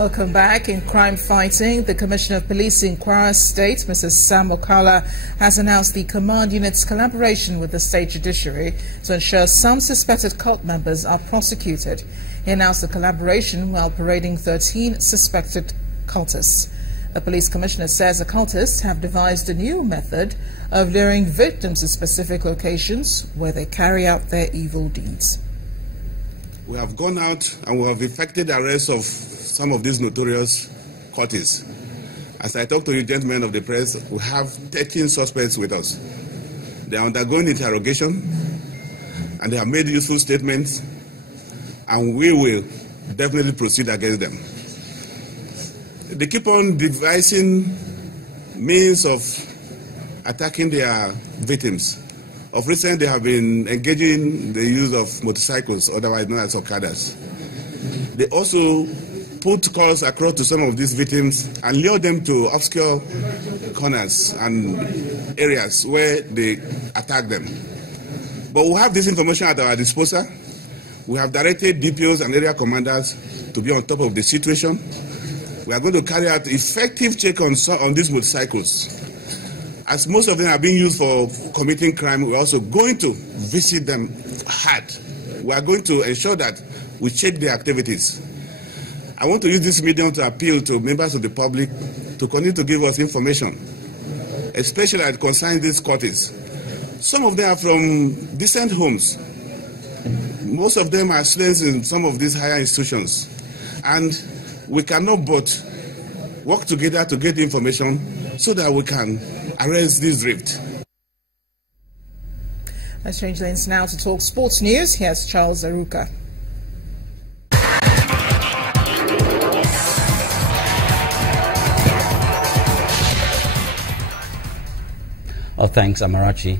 Welcome back. In crime fighting, the Commissioner of Police in Kwara State, Mrs. Sam Okala, has announced the command unit's collaboration with the state judiciary to ensure some suspected cult members are prosecuted. He announced the collaboration while parading 13 suspected cultists. The police commissioner says the cultists have devised a new method of luring victims to specific locations where they carry out their evil deeds. We have gone out and we have effected the arrest of some of these notorious cultists. As I talk to you, gentlemen of the press, we have 13 suspects with us. They are undergoing interrogation and they have made useful statements, and we will definitely proceed against them. They keep on devising means of attacking their victims. Of recent, they have been engaging in the use of motorcycles, otherwise known as Okadas. They also put calls across to some of these victims and lure them to obscure corners and areas where they attack them. But we have this information at our disposal. We have directed DPOs and area commanders to be on top of the situation. We are going to carry out effective check on these motorcycles. As most of them are being used for committing crime, we're also going to visit them hard. We are going to ensure that we check their activities. I want to use this medium to appeal to members of the public to continue to give us information, especially as concerns these cultists. Some of them are from decent homes. Most of them are slaves in some of these higher institutions. And we cannot but work together to get information so that we can arrest this drift. Let's change lanes now to talk sports news. Here's Charles Aruka. Oh, thanks, Amarachi.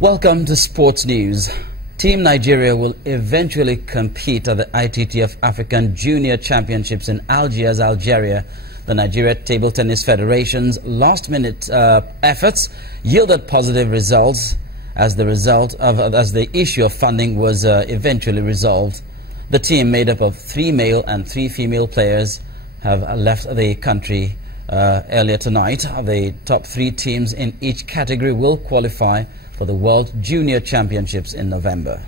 Welcome to Sports News. Team Nigeria will eventually compete at the ITTF African Junior Championships in Algiers, Algeria. The Nigeria Table Tennis Federation's last-minute efforts yielded positive results as the issue of funding was eventually resolved. The team, made up of 3 male and 3 female players, have left the country earlier tonight. The top 3 teams in each category will qualify for the World Junior Championships in November.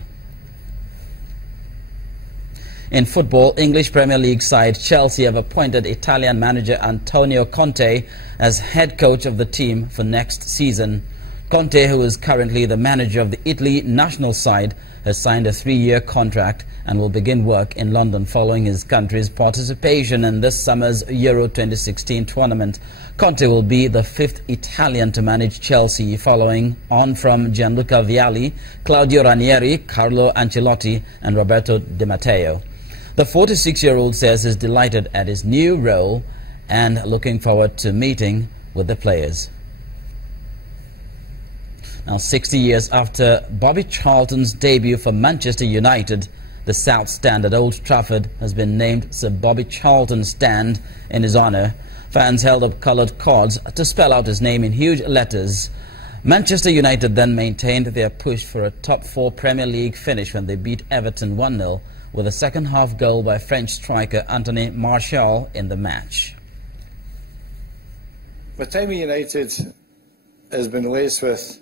In football, English Premier League side Chelsea have appointed Italian manager Antonio Conte as head coach of the team for next season. Conte, who is currently the manager of the Italy national side, has signed a 3-year contract and will begin work in London following his country's participation in this summer's Euro 2016 tournament. Conte will be the 5th Italian to manage Chelsea, following on from Gianluca Vialli, Claudio Ranieri, Carlo Ancelotti and Roberto Di Matteo. The 46-year-old says he's delighted at his new role and looking forward to meeting with the players. Now, 60 years after Bobby Charlton's debut for Manchester United, the South Stand at Old Trafford has been named Sir Bobby Charlton Stand in his honour. Fans held up coloured cords to spell out his name in huge letters. Manchester United then maintained their push for a top-4 Premier League finish when they beat Everton 1-0 with a second-half goal by French striker Anthony Martial in the match. My time at United has been laced with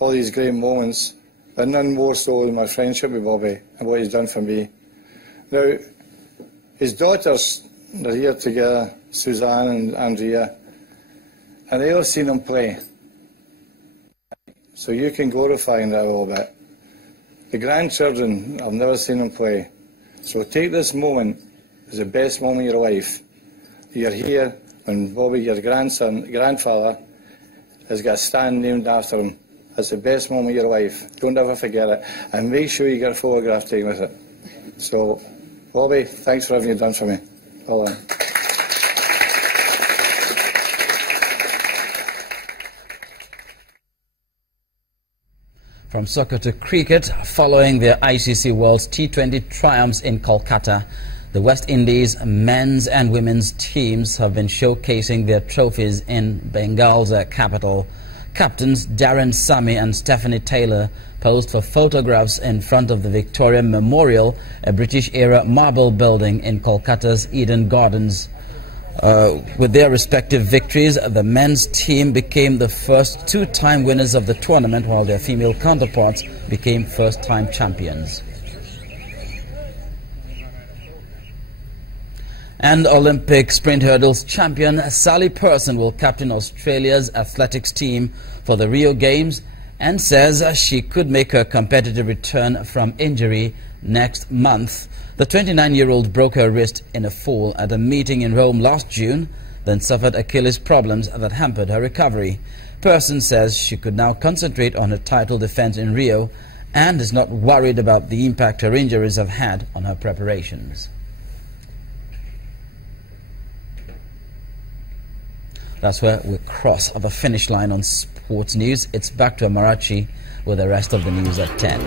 all these great moments, but none more so than my friendship with Bobby and what he's done for me. Now, his daughters are here together, Suzanne and Andrea, and they all seen him play. So you can glorify him that a little bit. The grandchildren have never seen him play. So take this moment as the best moment of your life. You're here when Bobby, your grandfather, has got a stand named after him. That's the best moment of your life. Don't ever forget it. And make sure you get a photograph taken with it. So, Bobby, thanks for everything you've done for me. Well done. From soccer to cricket, following their ICC World's T20 triumphs in Kolkata, the West Indies men's and women's teams have been showcasing their trophies in Bengal's capital. Captains Darren Sammy and Stephanie Taylor posed for photographs in front of the Victoria Memorial, a British-era marble building in Kolkata's Eden Gardens. With their respective victories, the men's team became the first two-time winners of the tournament, while their female counterparts became first-time champions. And Olympic sprint hurdles champion Sally Person will captain Australia's athletics team for the Rio Games and says she could make her competitive return from injury next month. The 29-year-old broke her wrist in a fall at a meeting in Rome last June, then suffered Achilles problems that hampered her recovery. Person says she could now concentrate on her title defense in Rio and is not worried about the impact her injuries have had on her preparations. That's where we cross the finish line on sports news. It's back to Amarachi with the rest of the news at 10.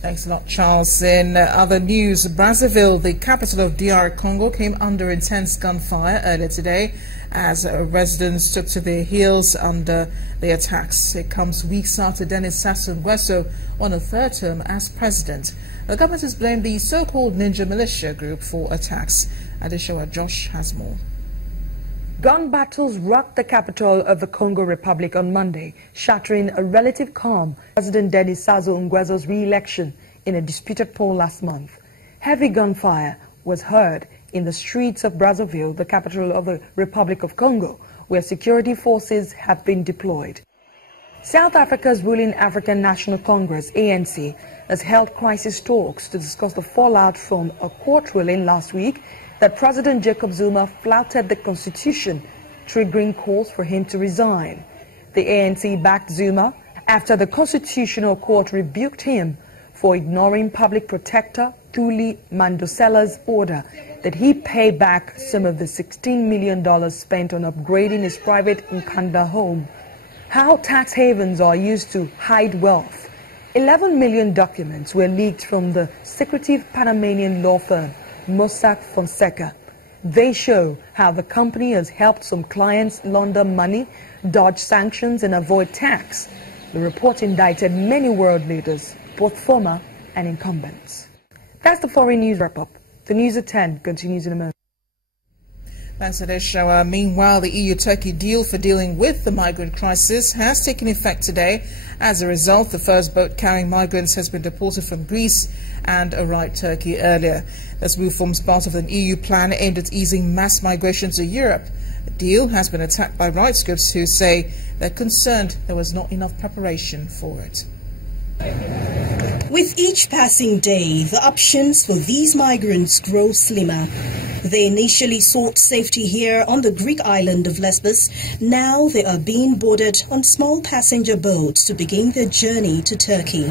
Thanks a lot, Charles. In other news, Brazzaville, the capital of DR Congo, came under intense gunfire earlier today as residents took to their heels under the attacks. It comes weeks after Denis Sassou Nguesso won a third term as president. The government has blamed the so-called ninja militia group for attacks. Adeshowa Josh has more. Gun battles rocked the capital of the Congo Republic on Monday, shattering a relative calm President Denis Sassou Nguesso's re-election in a disputed poll last month. Heavy gunfire was heard in the streets of Brazzaville, the capital of the Republic of Congo, where security forces have been deployed. South Africa's ruling African National Congress, ANC, has held crisis talks to discuss the fallout from a court ruling last week that President Jacob Zuma flouted the constitution, triggering calls for him to resign. The ANC backed Zuma after the Constitutional Court rebuked him for ignoring Public Protector Thuli Mandosela's order that he pay back some of the $16 million spent on upgrading his private Nkanda home. How tax havens are used to hide wealth. 11 million documents were leaked from the secretive Panamanian law firm Mossack Fonseca. They show how the company has helped some clients launder money, dodge sanctions and avoid tax. The report indicted many world leaders, both former and incumbents. That's the foreign news wrap-up. The news at 10 continues in a moment. Thanks, Adeshowa. Meanwhile, the EU-Turkey deal for dealing with the migrant crisis has taken effect today. As a result, the first boat carrying migrants has been deported from Greece and arrived Turkey earlier. This move forms part of an EU plan aimed at easing mass migration to Europe. The deal has been attacked by rights groups who say they're concerned there was not enough preparation for it. With each passing day, the options for these migrants grow slimmer. They initially sought safety here on the Greek island of Lesbos. Now they are being boarded on small passenger boats to begin their journey to Turkey.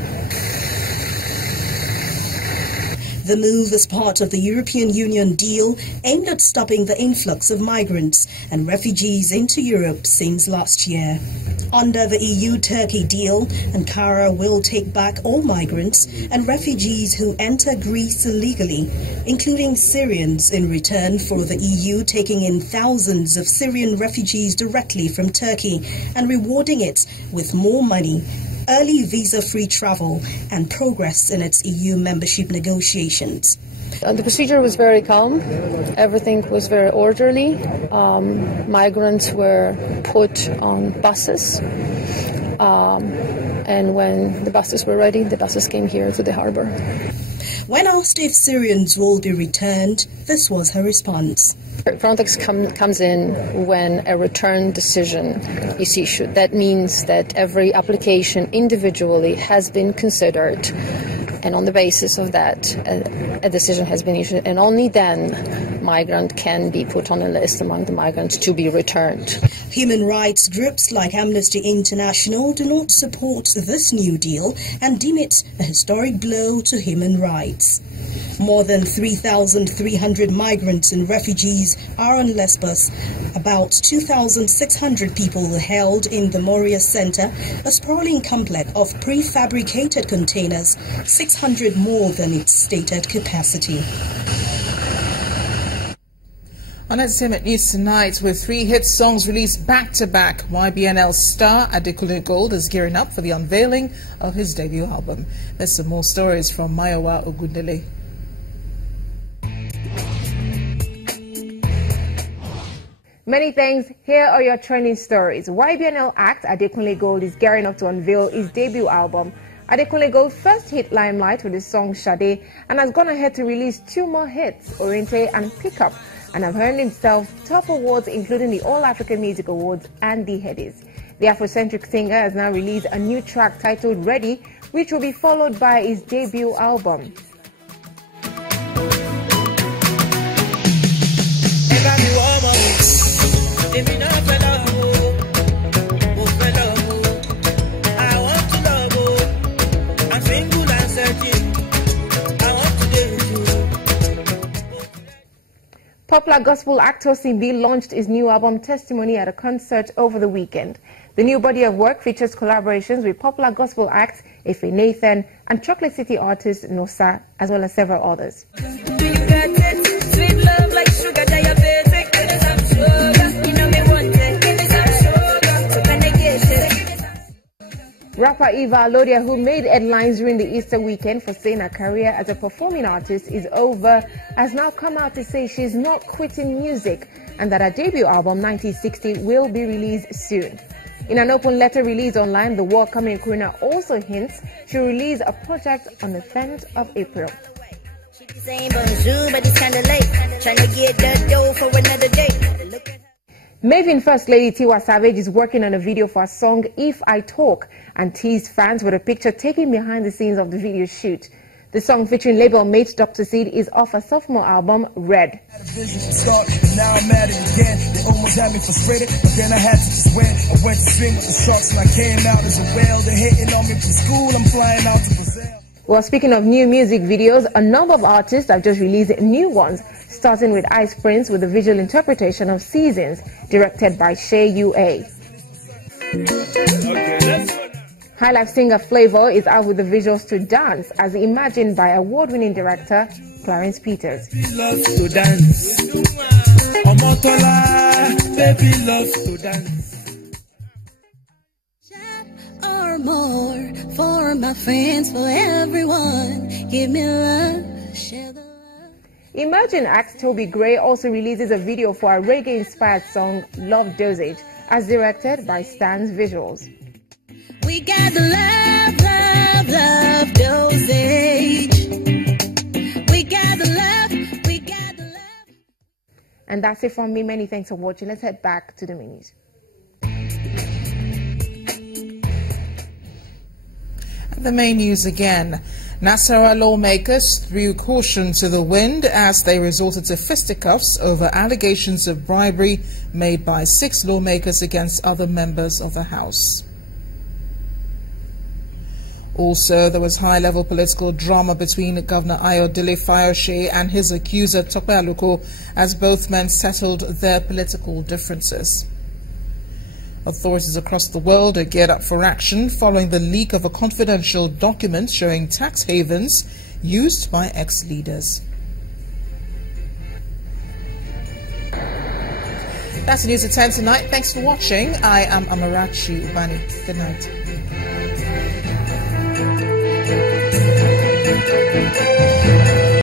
The move is part of the European Union deal aimed at stopping the influx of migrants and refugees into Europe since last year. Under the EU-Turkey deal, Ankara will take back all migrants and refugees who enter Greece illegally, including Syrians, in return for the EU taking in thousands of Syrian refugees directly from Turkey and rewarding it with more money, early visa-free travel and progress in its EU membership negotiations. The procedure was very calm. Everything was very orderly. Migrants were put on buses. And when the buses were ready, the buses came here to the harbor. When asked if Syrians will be returned, this was her response. Frontex comes in when a return decision is issued. That means that every application individually has been considered, and on the basis of that, a decision has been issued, and only then migrant can be put on a list among the migrants to be returned. Human rights groups like Amnesty International do not support this new deal and deem it a historic blow to human rights. More than 3,300 migrants and refugees are on Lesbos. About 2,600 people are held in the Moria Center, a sprawling complex of prefabricated containers, 600 more than its stated capacity. On entertainment news tonight, with 3 hit songs released back-to-back, YBNL star Adekunle Gold is gearing up for the unveiling of his debut album. There's some more stories from Mayowa Ogundele. Many thanks. Here are your trending stories. YBNL act Adekunle Gold is gearing up to unveil his debut album. Adekunle Gold first hit limelight with his song Sade and has gone ahead to release 2 more hits, Oriente and Pickup, and have earned himself top awards including the All African Music Awards and the Headies. The Afrocentric singer has now released a new track titled Ready, which will be followed by his debut album. Popular gospel actor Simbi launched his new album Testimony at a concert over the weekend. The new body of work features collaborations with popular gospel acts Efe Nathan and Chocolate City artist Nosa, as well as several others. Rapper Eva Alodia, who made headlines during the Easter weekend for saying her career as a performing artist is over, has now come out to say she's not quitting music and that her debut album 1960 will be released soon. In an open letter released online, the war coming crooner also hints she'll release a project on the 10th of April. Maven First Lady Tiwa Savage is working on a video for her song If I Talk and teased fans with a picture taken behind the scenes of the video shoot. The song, featuring label mate Dr. Seed, is off her sophomore album, Red. Now I'm at it again. They almost had me frustrated, but then I had to just win. I went to swim with the sharks and I came out as a whale. They're hitting on me from school, I'm flying out to Brazil. Well, speaking of new music videos, a number of artists have just released new ones, starting with Ice Prince with the visual interpretation of Seasons, directed by Shay UA. High Life singer Flavor is out with the visuals to Dance, as imagined by award-winning director Clarence Peters. Love to dance. Baby loves to dance. Or more for my friends, for everyone. Give me love, share the love. Emerging act Toby Gray also releases a video for a reggae-inspired song, Love Dosage, as directed by Stan's Visuals. We got the love, love, love dosage. We got the love, we got the love. And that's it from me. Many thanks for watching. Let's head back to the news. The main news again. Nasarawa lawmakers threw caution to the wind as they resorted to fisticuffs over allegations of bribery made by 6 lawmakers against other members of the House. Also, there was high-level political drama between Governor Ayodele Fayose and his accuser Tope Aluko as both men settled their political differences. Authorities across the world are geared up for action following the leak of a confidential document showing tax havens used by ex-leaders. That's the news at 10 tonight. Thanks for watching. I am Amarachi Ubani. Good night.